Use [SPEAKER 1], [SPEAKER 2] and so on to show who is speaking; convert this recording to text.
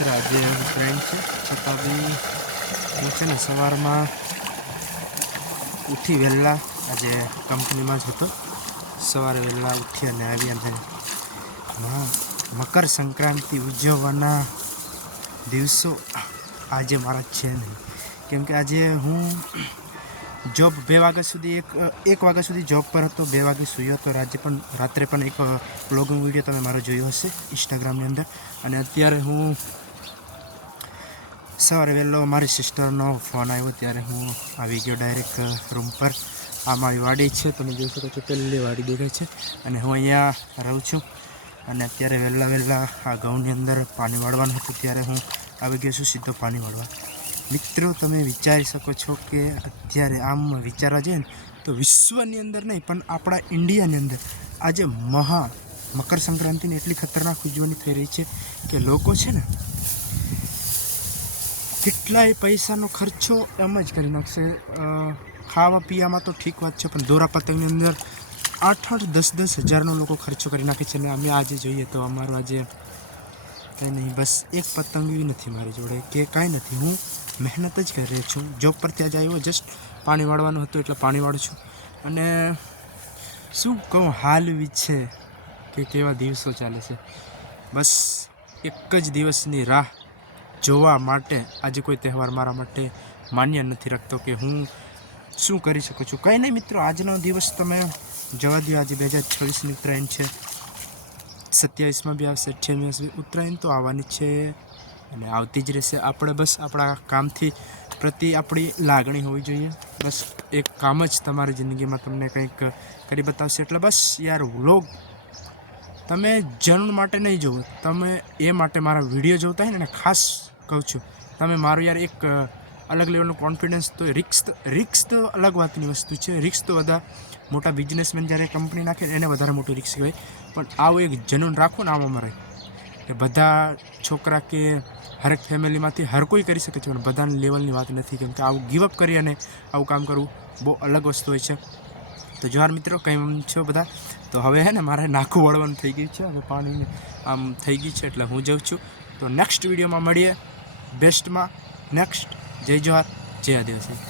[SPEAKER 1] મિત્ર આજે ફ્રેન્ડ છે છતાં બી હું છે ને સવારમાં ઉઠી વહેલા આજે કંપનીમાં જ હતો સવારે વહેલા ઉઠી અને આવી અને મકર સંક્રાંતિ ઉજવવાના દિવસો આજે મારા છે નહીં કેમ કે આજે હું જોબ બે વાગ્યા સુધી એક એક વાગ્યા સુધી જોબ પર હતો બે વાગે સૂયો હતો રાજે પણ રાત્રે પણ એક બ્લોગિંગ વીડિયો તમે મારો જોયો હશે ઇન્સ્ટાગ્રામની અંદર અને અત્યારે હું સવારે વહેલો મારી સિસ્ટરનો ફોન આવ્યો ત્યારે હું આવી ગયો ડાયરેક્ટ રૂમ પર. આ મારી વાડી છે, તમે જોઈ શકો છો, પહેલી વાડી દેખાય છે. અને હું અહીંયા રહું છું. અને અત્યારે વહેલા વહેલા આ ઘઉંની અંદર પાણી વાળવાનું હતું, ત્યારે હું આવી ગયો છું સીધો પાણી વાળવા. મિત્રો, તમે વિચારી શકો છો કે અત્યારે આમ વિચારવા જઈએ ને, તો વિશ્વની અંદર નહીં, પણ આપણા ઇન્ડિયાની અંદર આજે મહા મકર સંક્રાંતિની એટલી ખતરનાક ઉજવણી થઈ રહી છે કે લોકો છે ને કેટલાય પૈસાનો ખર્ચો એમ જ કરી નાખશે. ખાવા પીવામાં તો ઠીક વાત છે, પણ દોરા પતંગની અંદર આઠ આઠ દસ દસ હજારનો લોકો ખર્ચો કરી નાખે છે અને અમે આજે જોઈએ તો અમારું આજે કંઈ નહીં, બસ એક પતંગ બી નથી મારી જોડે, કે કાંઈ નથી. હું મહેનત જ કરી રહ્યો છું. જોબ પર ત્યાં જ આવ્યો જસ્ટ પાણી વાળવાનું હતું એટલે પાણી વાળું છું. અને શું કહું, હાલ છે કે કેવા દિવસો ચાલે છે. બસ એક જ દિવસની રાહ જોવા માટે આજે કોઈ તહેવાર મારા માટે માન્ય નથી રાખતો કે હું શું કરી શકું છું. કંઈ નહીં મિત્રો, આજનો દિવસ તમે જવા દો આજે બે હજાર છવ્વીસની ઉત્તરાયણ છે. સત્યાવીસમાં બી આવશે અઠ્યાવીસ બી ઉત્તરાયણ તો આવવાની છે અને આવતી જ રહેશે. આપણે બસ આપણા કામથી પ્રતિ આપણી લાગણી હોવી જોઈએ. બસ એક કામ જ તમારી જિંદગીમાં તમને કંઈક કરી બતાવશે. એટલે બસ યાર વ્લોગ તમે જનુન માટે નહીં જોવો. તમે એ માટે મારા વીડિયો જોતા હોય ને ખાસ કહું છું. તમે મારું યાર એક અલગ લેવલનું કોન્ફિડન્સ તો રિક્સ રિક્સ તો અલગ વાતની વસ્તુ છે. રિક્સ તો બધા મોટા બિઝનેસમેન જ્યારે કંપની નાખે એને વધારે મોટું રિક્સ કહેવાય. પણ આવું એક જનૂન રાખો ને આમાં મારે. કે બધા છોકરા કે હરેક ફેમિલીમાંથી હર કોઈ કરી શકે છે, પણ બધાના લેવલની વાત નથી. કેમ કે આવું ગીવઅપ કરી અને આવું કામ કરવું બહુ અલગ વસ્તુ હોય છે. તો જોહાર મિત્રો કંઈ છો બધા? તો હવે હે ને મારે નાખું વળવાનું થઈ ગયું છે હવે પાણીને આમ થઈ ગયું છે એટલે હું જાઉં છું. તો નેક્સ્ટ વિડીયોમાં મળીએ. બેસ્ટમાં નેક્સ્ટ જય જોહાર. જય આદિવાસી.